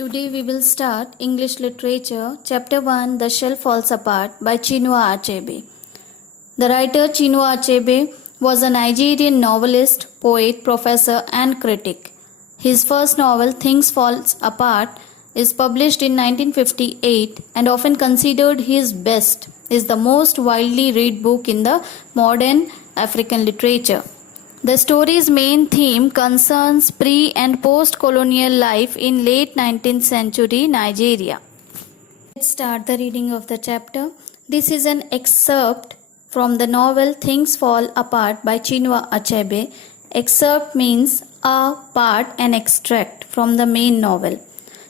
Today we will start English Literature, Chapter 1 The Shell Falls Apart by Chinua Achebe. The writer Chinua Achebe was a Nigerian novelist, poet, professor, and critic. His first novel, Things Falls Apart, is published in 1958 and often considered his best, is the most widely read book in the modern African literature. The story's main theme concerns pre- and post-colonial life in late 19th century Nigeria. Let's start the reading of the chapter. This is an excerpt from the novel Things Fall Apart by Chinua Achebe. Excerpt means a part, an extract from the main novel.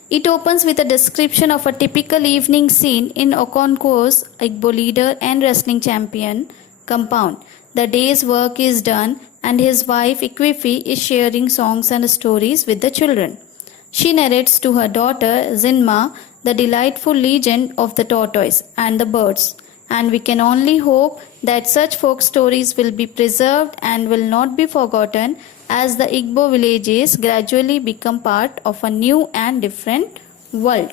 It opens with a description of a typical evening scene in Okonkwo's Igbo leader and wrestling champion compound. The day's work is done and his wife Ikwifi is sharing songs and stories with the children. She narrates to her daughter Zinma the delightful legend of the tortoise and the birds, and we can only hope that such folk stories will be preserved and will not be forgotten as the Igbo villages gradually become part of a new and different world.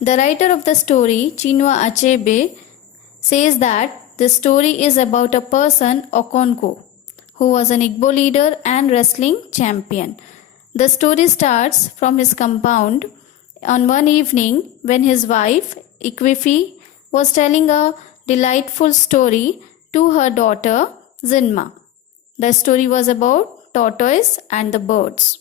The writer of the story, Chinua Achebe, says that the story is about a person, Okonkwo, who was an Igbo leader and wrestling champion. The story starts from his compound on one evening when his wife, Ikwifi, was telling a delightful story to her daughter, Zinma. The story was about tortoise and the birds.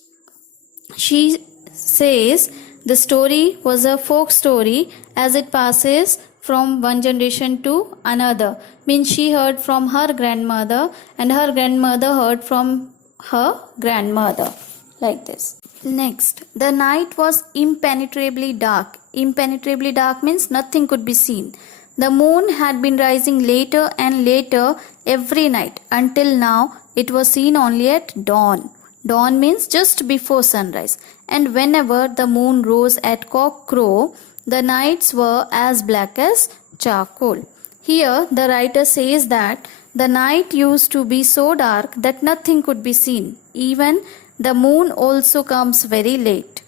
She says the story was a folk story as it passes from one generation to another. Means she heard from her grandmother and her grandmother heard from her grandmother. Like this. Next, the night was impenetrably dark. Impenetrably dark means nothing could be seen. The moon had been rising later and later every night. Until now, it was seen only at dawn. Dawn means just before sunrise. And whenever the moon rose at cock crow, the nights were as black as charcoal. Here, the writer says that the night used to be so dark that nothing could be seen. Even the moon also comes very late.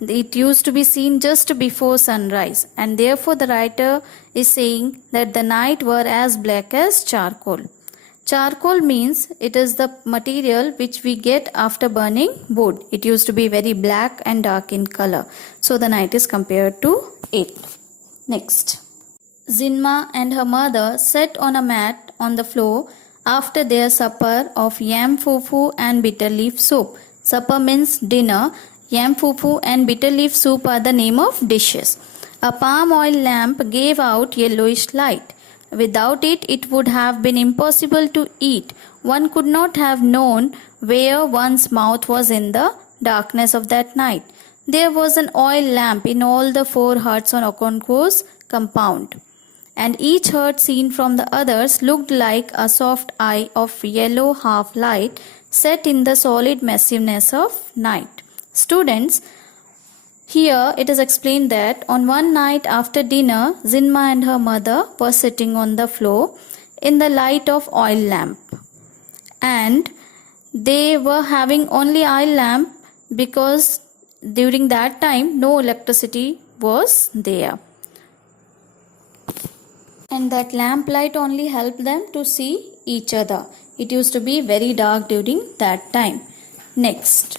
It used to be seen just before sunrise, and therefore the writer is saying that the night were as black as charcoal. Charcoal means it is the material which we get after burning wood. It used to be very black and dark in color. So the night is compared to it. Next. Zinma and her mother sat on a mat on the floor after their supper of yam fufu and bitter leaf soup. Supper means dinner. Yam fufu and bitter leaf soup are the name of dishes. A palm oil lamp gave out yellowish light. Without it, it would have been impossible to eat. One could not have known where one's mouth was in the darkness of that night. There was an oil lamp in all the 4 huts on Okonkwo's compound, and each hut seen from the others looked like a soft eye of yellow half light set in the solid massiveness of night. Students, here it is explained that on one night after dinner, Zinma and her mother were sitting on the floor in the light of oil lamp. And they were having only oil lamp because during that time no electricity was there. And that lamp light only helped them to see each other. It used to be very dark during that time. Next.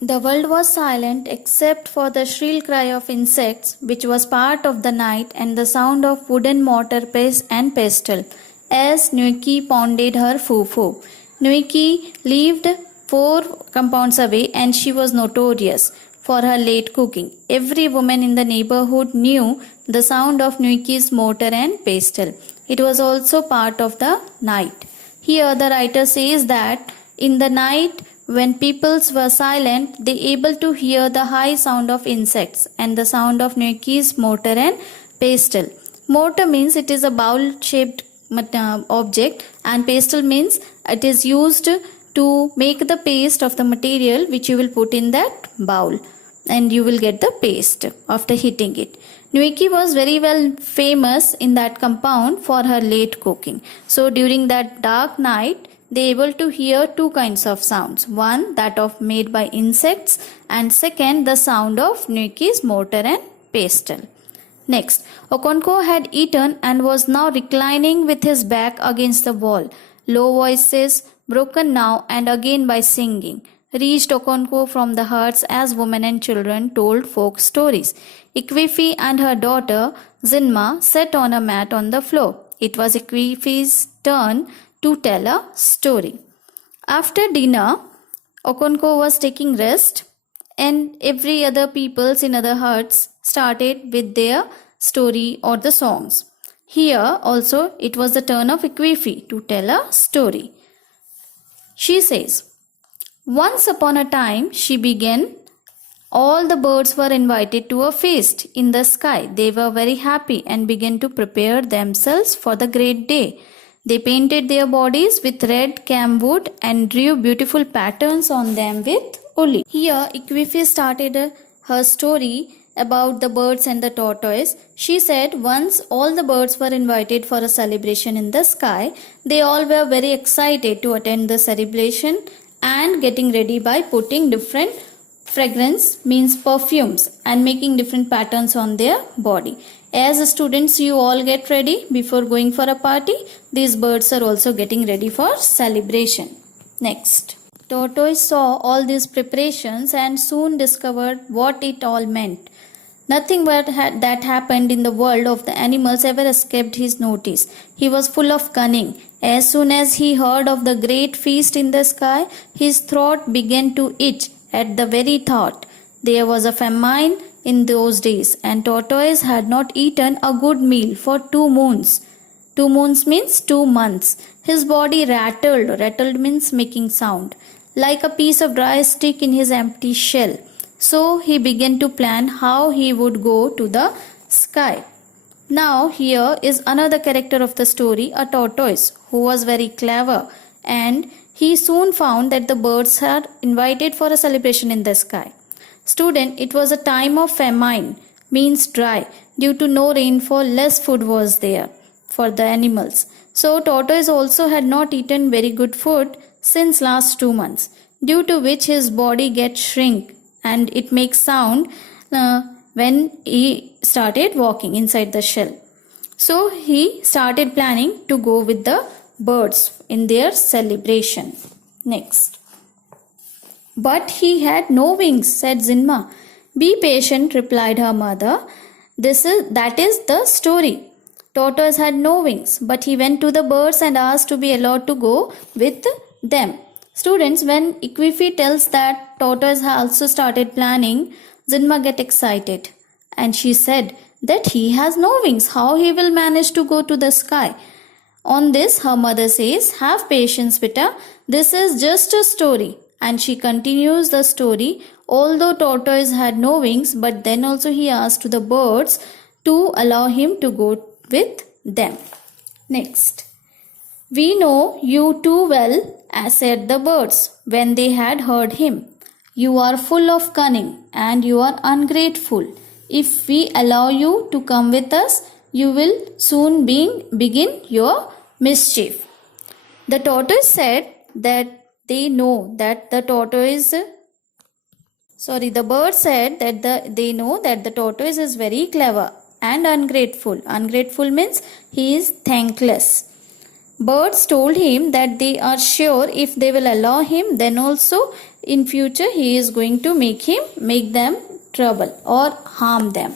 The world was silent except for the shrill cry of insects, which was part of the night, and the sound of wooden mortar paste and pestle, as Nuiki pounded her fufu. Nuiki lived 4 compounds away, and she was notorious for her late cooking. Every woman in the neighborhood knew the sound of Nuiki's mortar and pestle. It was also part of the night. Here the writer says that in the night, when peoples were silent, they able to hear the high sound of insects and the sound of Nuiki's mortar and pestle. Mortar means it is a bowl-shaped object, and pestle means it is used to make the paste of the material which you will put in that bowl, and you will get the paste after heating it. Nuiki was very well famous in that compound for her late cooking. So during that dark night, they able to hear two kinds of sounds. One, that of made by insects, and second, the sound of Nuki's mortar and pestle. Next, Okonkwo had eaten and was now reclining with his back against the wall. Low voices, broken now and again by singing, reached Okonkwo from the huts as women and children told folk stories. Ikwifi and her daughter Zinma sat on a mat on the floor. It was Ikwifi's turn to tell a story. After dinner, Okonkwo was taking rest, and every other peoples in other huts started with their story or the songs. Here also it was the turn of Ikwifi to tell a story. She says, once upon a time, she began, all the birds were invited to a feast in the sky. They were very happy and began to prepare themselves for the great day. They painted their bodies with red camwood and drew beautiful patterns on them with uli. Here, Ikwifi started her story about the birds and the tortoise. She said once all the birds were invited for a celebration in the sky, they all were very excited to attend the celebration and getting ready by putting different fragrance, means perfumes, and making different patterns on their body. As students, you all get ready before going for a party. These birds are also getting ready for celebration. Next, Tortoise saw all these preparations and soon discovered what it all meant. Nothing that happened in the world of the animals ever escaped his notice. He was full of cunning. As soon as he heard of the great feast in the sky, his throat began to itch at the very thought. There was a famine in those days, and Tortoise had not eaten a good meal for 2 moons. 2 moons means 2 months. His body rattled. Rattled means making sound, like a piece of dry stick in his empty shell. So he began to plan how he would go to the sky. Now here is another character of the story, a tortoise, who was very clever, and he soon found that the birds had invited for a celebration in the sky. Student, it was a time of famine, means dry. Due to no rainfall, less food was there for the animals. So tortoise also had not eaten very good food since last 2 months, due to which his body gets shrink and it makes sound when he started walking inside the shell. So he started planning to go with the birds in their celebration. Next. But he had no wings, said Zinma. Be patient, replied her mother. That is the story. Tortoise had no wings, but he went to the birds and asked to be allowed to go with them. Students, when Ikwifi tells that Tortoise has also started planning, Zinma get excited, and she said that he has no wings. How he will manage to go to the sky? On this, her mother says, have patience, Vita. This is just a story. And she continues the story. Although Tortoise had no wings, but then also he asked the birds to allow him to go with them. Next. We know you too well, said the birds when they had heard him. You are full of cunning and you are ungrateful. If we allow you to come with us, you will soon begin your mischief. The tortoise said that they know that the tortoise the bird said that they know that the tortoise is very clever and ungrateful. Ungrateful means he is thankless. Birds told him that they are sure if they will allow him, then also in future he is going to make them trouble or harm them.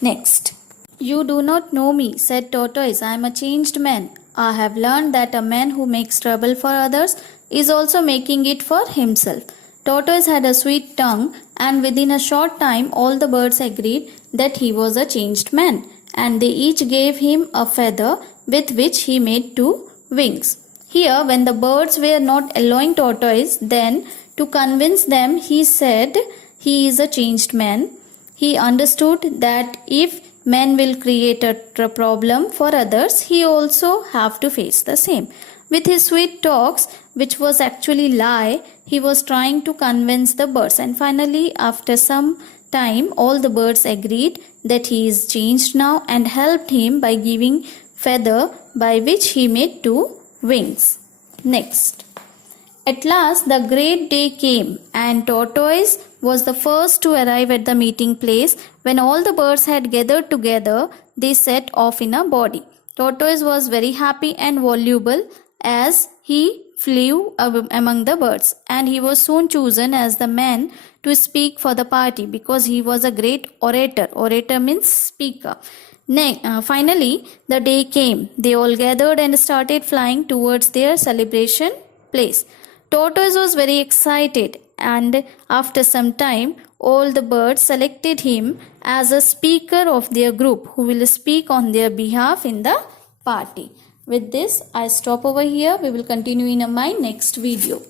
Next. You do not know me, said Tortoise. I am a changed man. I have learned that a man who makes trouble for others is also making it for himself. Tortoise had a sweet tongue, and within a short time all the birds agreed that he was a changed man, and they each gave him a feather with which he made 2 wings. Here, when the birds were not allowing Tortoise, then to convince them, he said he is a changed man. He understood that if men will create a problem for others, he also have to face the same. With his sweet talks, which was actually lie, he was trying to convince the birds, and finally, after some time, all the birds agreed that he is changed now and helped him by giving feather by which he made 2 wings. Next. At last the great day came, and Tortoise was the first to arrive at the meeting place. When all the birds had gathered together, they set off in a body. Tortoise was very happy and voluble as he flew among the birds, and he was soon chosen as the man to speak for the party because he was a great orator. Orator means speaker. Finally, the day came. They all gathered and started flying towards their celebration place. Tortoise was very excited, and after some time, all the birds selected him as a speaker of their group who will speak on their behalf in the party. With this, I stop over here. We will continue in my next video.